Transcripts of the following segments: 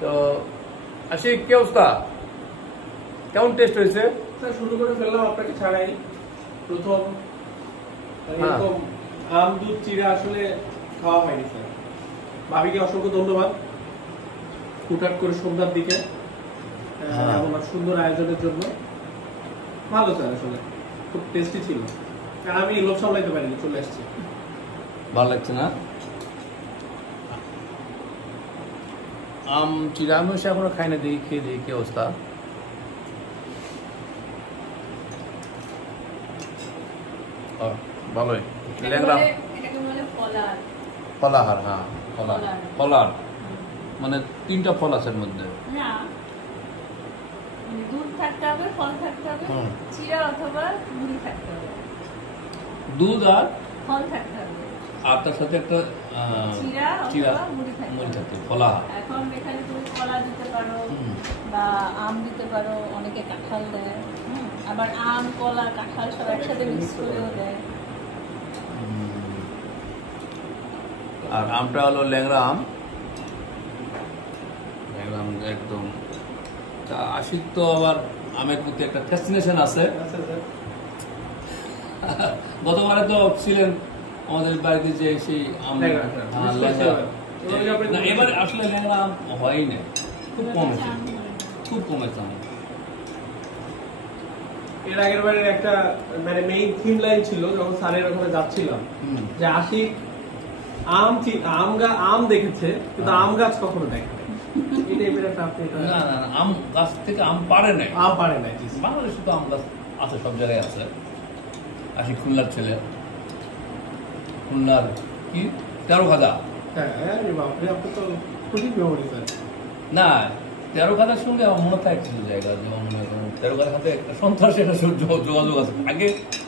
তো আশিক, কি অবস্থা? কেমন টেস্ট হয়েছে? স্যার শুরু করে ফেললাম আপনাকে ছাড়াই। প্রথম এরকম আম দুধ চিড়া আসলে খাওয়া হয়নি স্যার। ভাবিকে অসংখ্য ধন্যবাদ হুটহাট করে সন্ধ্যার দিকে এমন সুন্দর আয়োজনের জন্য। ভালো স্যার, আসলে খুব টেস্টি ছিল। আমি লোভ সামলাইতে পারিনি, চলে আসছি। ভালো লাগছে না? আম চিড়া আমি এখনো খাই না, দেখি খেয়ে দেখি কি অবস্থা। ভালোই। ফলাহার, হ্যাঁ ফলার মানে 3টা ফল আছে এর মধ্যে। দুধ থাকতে হবে, ফল থাকতে হবে, চিড়া অথবা মুড়ি থাকতে হবে। দুধ আর ফল থাকতে হবে, আর তার সাথে একটা চিড়া অথবা মুড়ি থাকতে হবে। ফলাহার। এখন এখানে তুমি কলা দিতে পারো বা আম দিতে পারো, অনেকে কাঁঠাল দেয়, আবার আম কলা কাঁঠাল সব একসাথে মিক্স করেও দেয়। আর আমটা হলো ল্যাংড়া আম, একদম। আশিক তো আবার আমের প্রতি একটা ফ্যাসিনেশন আছে। গতবারে তো ছিলেন আমাদের বাড়িতে যে সেই আম, এবার আসলে ল্যাংড়া আম হয়ই না, খুব কমেছে আম। এর আগের বারের একটা মানে মেইন থিম লাইন ছিল যখন স্যারের ওখানে যাচ্ছিলাম, যে আশিক আম দেখেছে কিন্তু আম গাছ কখনো দেখে না। আম গাছ থেকে আম পারে নাই। বাংলাদেশে তো আম গাছ আছে, সব জায়গায় আছে। আশিক খুলনার ছেলে, খুলনার কি 13 খাদা। না, 13 খাদার সঙ্গে আমার মনে থাকে কিছু জায়গা, যেমন 13 খাদার সাথে সন্ত্রাসের যোগাযোগ আছে।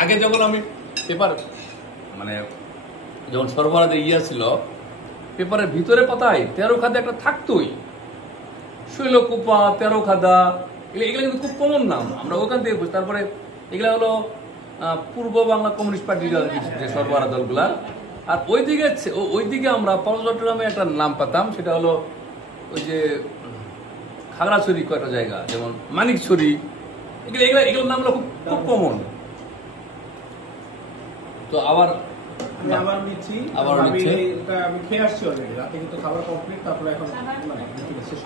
আগে যখন আমি পেপার মানে যখন সরবরাহে ছিল, পেপারের ভিতরে পাতায় 13 খাদা একটা থাকতোই। শৈলকুপা, 13 খাদা, এগুলো কিন্তু খুব কমন নাম, আমরা ওখান থেকে বুঝি। তারপরে এগুলা হলো পূর্ব বাংলা কমিউনিস্ট পার্টির যে সরবরাহ দলগুলা। আর ওইদিকে আমরা চট্টগ্রামে একটা নাম পেতাম, সেটা হলো ওই যে খাগড়াছড়ি কয়েকটা জায়গা, যেমন মানিকছড়ি, এগুলোর নামগুলো খুব কমন। তো আবার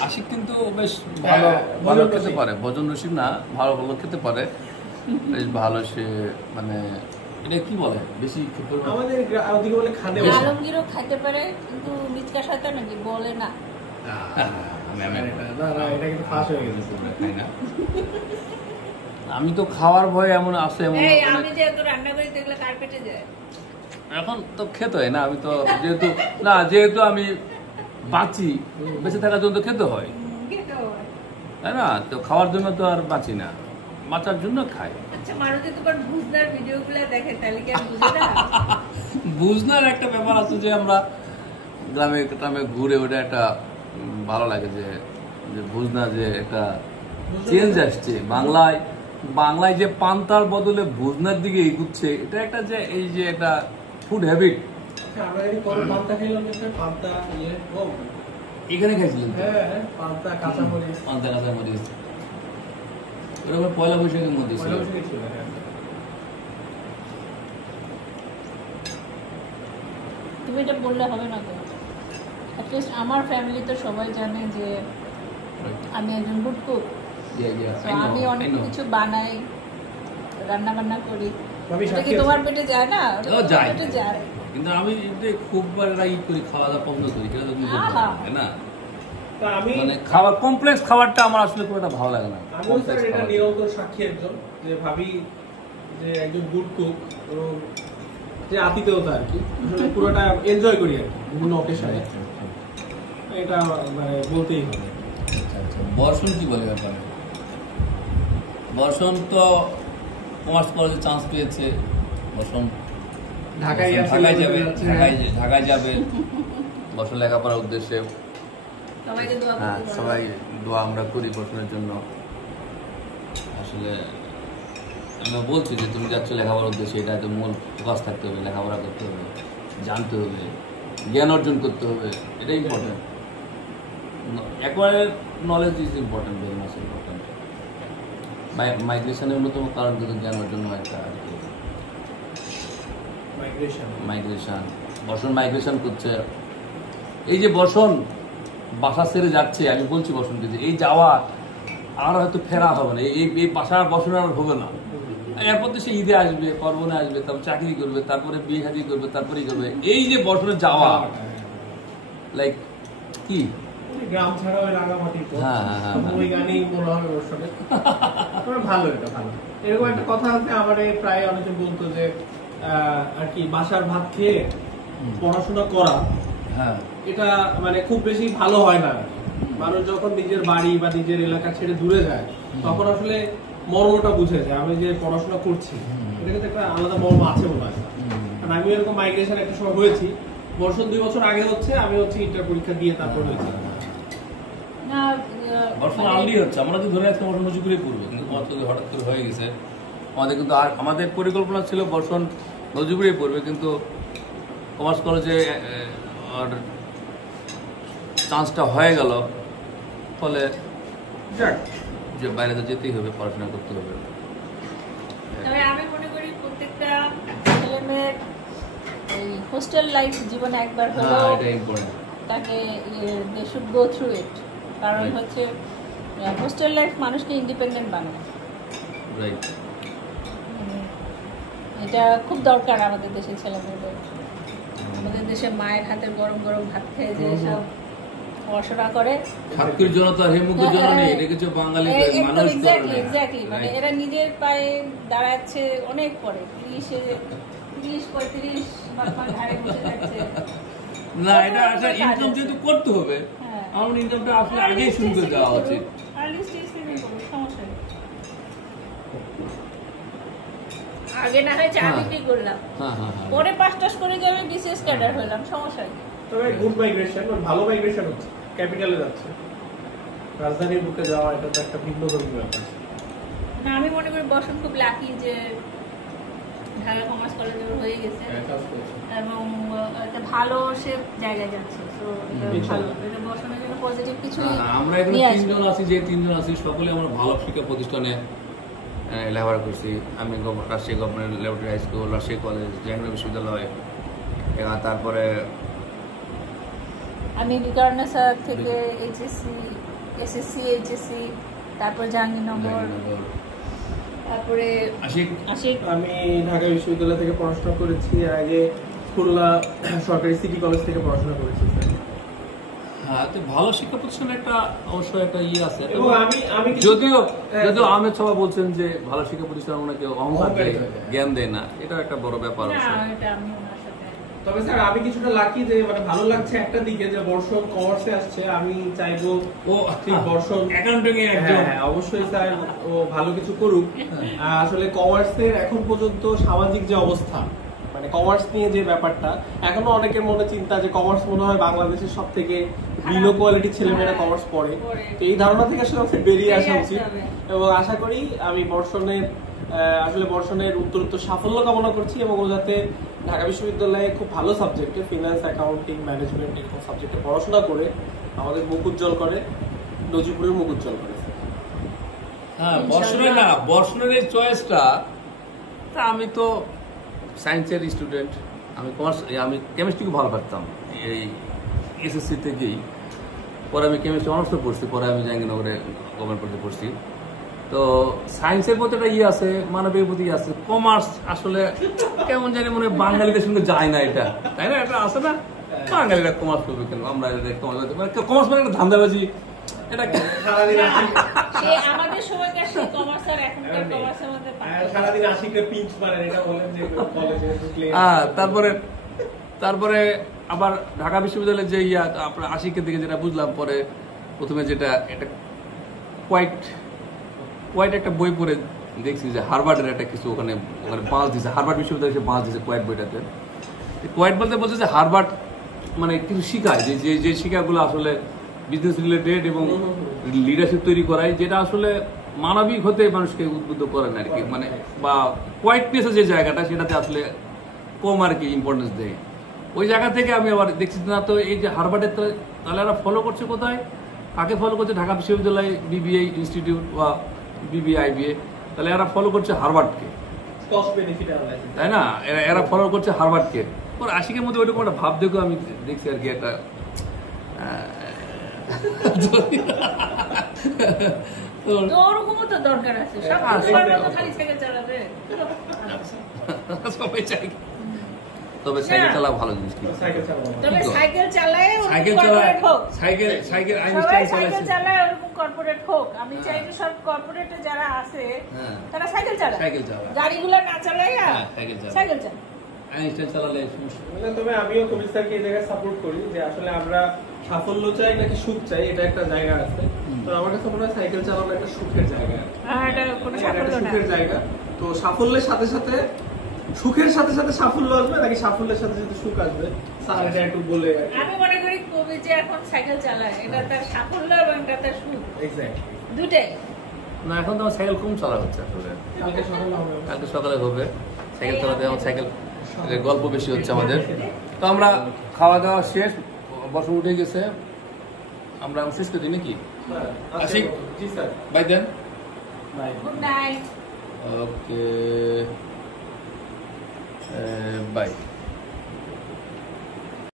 আশিক কিন্তু বেশ ভালো খেতে পারে, ভোজন রসিক না, ভালো খেতে পারে, বেশ ভালো। সে মানে এটা কি বলে বেশি আলমগীরও খাইতে পারে, কিন্তু মিচকা শয়তান নাকি বলে না। আমি তো খাওয়ার ভয়ে এমন আছে, আমি যেহেতু রান্না করি দেখলে কার্পেটে যায়। এখন তো খেতে হয় না, আমি তো যেহেতু আমি বাঁচি, বেঁচে থাকার জন্য তো খেতে হয়, তাই না? তো খাওয়ার জন্য তো আর বাঁচি না, বাঁচার জন্য খাই। আচ্ছা, মারুতি তোমার বুঝনার ভিডিওগুলো দেখে, তাহলে কি আর বুঝে না? বুঝনার একটা ব্যাপার আছে যে আমরা গ্রামে ঘুরে, ওটা একটা ভালো লাগে যে বুঝনা যে একটা চেঞ্জ আসছে বাংলায় যে পান্তার বদলে বুঝনার দিকে এগুচ্ছে, এটা একটা যে এই যে একটা ফুড হ্যাবিট। এখানে খাইছিলেন পান্তা কাঁচামরিচ, ওরকম পয়লা বৈশাখের মধ্যে ছিল। তুমি এটা বললে হবে না তো? অ্যাটলিস্ট আমার ফ্যামিলি তো সবাই জানে যে আমি একজন গুড কুক। আমি অনেক কিছু বানাই, রান্না বান্না করি। তোমার পেটে যায় না? যায়, কিন্তু আমি খুব করি, খাওয়া দাওয়া পছন্দ করি, না? মানে খাবার কমপ্লেক্স খাবারটা আমার আসলে খুব একটা ভালো লাগে না। এটা নিরন্তর সাক্ষী একজন, যে ভাবি যে একজন গুড কুক, এবং যে আতিথেয়তা আর কি, পুরোটা এনজয় করি আর কি বিভিন্ন অকেশনে। এটা মানে বলতেই হবে। বর্ষণ কি বলে ব্যাপারে? বর্ষণ তো কমার্স কলেজে চান্স পেয়েছে। বর্ষণ ঢাকায় যাবে বর্ষণ লেখাপড়ার উদ্দেশ্যে। হ্যাঁ, সবাই দোয়া আমরা করি বর্ষণের জন্য। আসলে আমি বলছি যে তুমি যাচ্ছ লেখাপড়ার উদ্দেশ্যে, এটা তো মূল ফোকাস থাকতে হবে, লেখাপড়া করতে হবে, জানতে হবে, জ্ঞান অর্জন করতে হবে, এটাই important. Acquire knowledge is important, very much important. মাইগ্রেশনের অন্যতম কারণ কিন্তু জ্ঞান অর্জন একটা আর কি, মাইগ্রেশন। বর্ষণ মাইগ্রেশন করছে, এই যে বর্ষণ বাসা ছেড়ে যাচ্ছে, আমি বলছি বর্ষণকে যে এই যাওয়া আর হয়তো ফেরা হবে না, এই বাসা বর্ষণ আর হবে না। এরপর তো সে ঈদে আসবে, পার্বণে আসবে, তারপর চাকরি করবে, তারপরে বিয়ে শাদী করবে, তারপরেই করবে। এই যে বর্ষণের যাওয়া, লাইক কি গ্রাম ছাড়া ওই রাঙামাটি, ওই গানেই মনে হবে বর্ষণে। ভালো, এটা ভালো। এরকম একটা কথা আছে, আমার প্রায় অনেকে বলতো যে আর কি বাসার ভাত খেয়ে পড়াশোনা করা, এটা মানে খুব বেশি ভালো হয় না। মানুষ যখন নিজের বাড়ি বা নিজের এলাকা ছেড়ে দূরে যায়, তখন আসলে মর্মটা বুঝে যায়, আমি যে পড়াশোনা করছি এটা কিন্তু একটা আলাদা মর্ম আছে মনে হয়। কারণ আমি এরকম মাইগ্রেশন একটা সময় হয়েছি, বর্ষণ 2 বছর আগে হচ্ছে, আমি হচ্ছে ইন্টার পরীক্ষা দিয়ে তারপর হয়েছে। বর্ষণ আর্লি হচ্ছে, আমরা তো ধরে রাখছি বর্ষণ নজির করে করবো, কিন্তু হঠাৎ করে হয়ে গেছে। আমাদের কিন্তু আমাদের পরিকল্পনা ছিল বর্ষণ নজিবুরে পড়বে, কিন্তু কমার্স কলেজে চান্সটা হয়ে গেল, ফলে যে বাইরে তো যেতেই হবে, পড়াশোনা করতে হবে। তবে আমি মনে করি প্রত্যেকটা ছেলেমেয়ের এই হোস্টেল লাইফ জীবনে একবার হলেও তাকে they should go through it. কারণ হচ্ছে হোস্টেল লাইফ মানুষকে ইন্ডিপেন্ডেন্ট বানায়, এটা খুব দরকার আমাদের দেশের ছেলেমেয়েদের। আমাদের দেশে মায়ের হাতের গরম গরম ভাত খেয়ে যে সব পড়াশোনা করে, সাতকির জনতা হেমুকের জন্য নেই, এটা কিছু বাঙালি মানুষ। এক্স্যাক্টলি, মানে এরা নিজের পায়ে দাঁড়াচ্ছে অনেক পরে, 30-35 ঘাড়ে বসে থাকছে। না, এটা আসলে ইনকাম যেহেতু করতে হবে, আমার ইনকামটা আসলে আগেই শুরু করে দেওয়া উচিত। আর্লি স্টেজ থেকে করো, সমস্যা নেই। আগে না হয় চা বিক্রি করলাম, পরে 5 করে যে আমি বিসিএস ক্যাডার হলাম, সমস্যা নেই। তবে গুড মাইগ্রেশন, ভালো মাইগ্রেশন হচ্ছে, ক্যাপিটালে যাচ্ছে, রাজধানীর বুকে যাওয়া, এটা তো একটা ভিন্ন ধরনের ব্যাপার। না, আমি মনে করি বর্ষণ খুব লাকি যে ঢাকা কমার্স কলেজে হয়ে গেছে এবং একটা ভালো সে জায়গায় যাচ্ছে। তো ভালো, এটা বর্ষণের জন্য পজিটিভ কিছু। আমরা এখানে 3 জন আছি, যে 3 জন আছি সকলে আমরা ভালো শিক্ষা প্রতিষ্ঠানে লেখাপড়া করছি। আমি Rajshahi government laboratory high school, Rajshahi college, Jahangir বিশ্ববিদ্যালয়, তারপরে আমি বিকারুন্নেসা থেকে এইচএসসি, এসএসসি, এইচএসসি, তারপর জাহাঙ্গীরনগর, তারপরে আশিক। আমি ঢাকা বিশ্ববিদ্যালয় থেকে পড়াশোনা করেছি, আগে খুলনা সরকারি সিটি কলেজ থেকে পড়াশোনা করেছি। হ্যাঁ, তো ভালো শিক্ষা প্রতিষ্ঠানে একটা অবশ্যই একটা ইয়ে আছে। এবং আমি যদিও আহমেদ সবাই বলছেন যে ভালো শিক্ষা প্রতিষ্ঠান ওনাকে অহংকার দেয়, জ্ঞান দেয় না, এটা একটা বড় ব্যাপার। তবে স্যার আমি কিছুটা লাকি যে মানে ভালো লাগছে একটা দিকে যে বর্ষণ কমার্সে আসছে। আমি চাইবো ও ঠিক বর্ষণ অ্যাকাউন্টিং এ একদম অবশ্যই স্যার ও ভালো কিছু করুক। আসলে কমার্সের এখন পর্যন্ত সামাজিক যে অবস্থা, মানে কমার্স নিয়ে যে ব্যাপারটা, এখনো অনেকের মনে চিন্তা যে কমার্স মনে হয় বাংলাদেশের সব থেকে বিলো কোয়ালিটির ছেলেমেয়েরা কমার্স পড়ে। তো এই ধারণা থেকে আসলে আমাদের বেরিয়ে আসা উচিত এবং আশা করি আমি বর্ষণের উত্তরোত্তর সাফল্য কামনা করছি এবং ও যাতে ঢাকা বিশ্ববিদ্যালয়ে খুব ভালো সাবজেক্টে ফিনান্স, অ্যাকাউন্টিং, ম্যানেজমেন্ট এরকম সাবজেক্টে পড়াশোনা করে আমাদের মুখ উজ্জ্বল করে, নজিবুরের মুখ উজ্জ্বল করে। হ্যাঁ, বর্ষণের এই চয়েসটা, আমি তো সায়েন্সের স্টুডেন্ট, আমি কেমিস্ট্রিকে ভালো পারতাম এই এসএসসি থেকেই। পরে আমি কেমিস্ট্রি অনার্স পড়ছি, পরে আমি জাহাঙ্গীরনগরে গভর্নমেন্ট কলেজে পড়ছি। তো সায়েন্সের প্রতি একটা ইয়ে আছে, মানবিক প্রতি আছে। কমার্স আসলে কেমন জানি মনে হয় বাঙালিদের সঙ্গে যায় না, এটা তাই না? এটা আছে না, বাঙালিরা কমার্স করবে কেন? আমরা কমার্স মানে একটা ধান্দাবাজি। এটা আমাদের সময়কার কমার্স আর এখনকার কমার্সের মধ্যে সারাদিন আশিকের পিঞ্চ মারেন, এটা বলেন যে কলেজে ঢুকলে। তারপরে আবার ঢাকা বিশ্ববিদ্যালয়ের যে আপনার আশিকের দিকে যেটা বুঝলাম, পরে প্রথমে যেটা এটা কোয়াইট একটা বই পড়ে দেখছি যে হার্ভার্ডের একটা কিছু ওখানে বাঁশ দিছে, হার্ভার্ড বিশ্ববিদ্যালয়ে সে বাঁশ দিছে কোয়াইট বইটাতে। কোয়াইট বলছে যে হার্ভার্ড মানে কিছু শিখায়, যে শিক্ষাগুলো আসলে বিজনেস রিলেটেড এবং লিডারশিপ তৈরি করায়, যেটা আসলে মানবিক হতে মানুষকে উদ্বুদ্ধ করে না আর কি, মানে বা কোয়াইটনেসের যে জায়গাটা সেটাতে আসলে কম আর কি ইম্পর্টেন্স দেয়। ওই জায়গা থেকে আমি আবার দেখছি না, তো এই যে হার্ভার্ডের তাহলে এরা ফলো করছে কোথায়? কাকে ফলো করছে ঢাকা বিশ্ববিদ্যালয় বিবিএ ইনস্টিটিউট বা বিবিআইবিএ, তাহলে এরা ফলো করছে হার্ভার্ডকে, কস্ট বেনিফিট অ্যানালাইসিস, তাই না? এরা ফলো করছে হার্ভার্ডকে। ওর আশিকের মধ্যে ওইরকম একটা ভাব দেখো আমি দেখছি আর কি, একটা ওরকমও তো দরকার আছে, সব খালি সাইকেল চালাবে সবাই চাই, তবে সাইকেল চালা ভালো জিনিস। সাইকেল চালানো, তবে সাইকেল চালায় সাইকেল কর্পোরেট হোক, সাইকেল সবাই সাইকেল চালায় ওরকম কর্পোরেট হোক। আমি চাই যে সব কর্পোরেটে যারা আছে তারা সাইকেল চালায়, গাড়িগুলো না চালায় সাইকেল চালায়। আইনস্টাইন চালালে সমস্যা। তবে আমিও কবির স্যারকে এই জায়গায় সাপোর্ট করি যে আসলে আমরা সাফল্য চাই নাকি সুখ চাই, এটা একটা জায়গা আছে। তো আমার কাছে মনে হয় সাইকেল চালানো একটা সুখের জায়গা, এটা কোনো সাফল্য না, সুখের জায়গা। তো সাফল্যের সাথে সাথে সুখের সাথে সাথে সাফল্য আসবে নাকি সাফল্যের সাথে সাথে সুখ আসবে, স্যার এটা একটু বলে। আমি মনে করি কবি যে এখন সাইকেল চালায় এটা তার সাফল্য এবং এটা তার সুখ, এক্স্যাক্টলি দুটাই। না এখন তো আমার সাইকেল কম চালা হচ্ছে আসলে, কালকে সকালে হবে সাইকেল চালাতে। আমার সাইকেল গল্প বেশি হচ্ছে আমাদের। তো আমরা খাওয়া দাওয়া শেষ, বসে উঠে গেছে, আমরা শেষ করে দিই নাকি? Ashiq ji sir, bye then, bye, good night, okay by.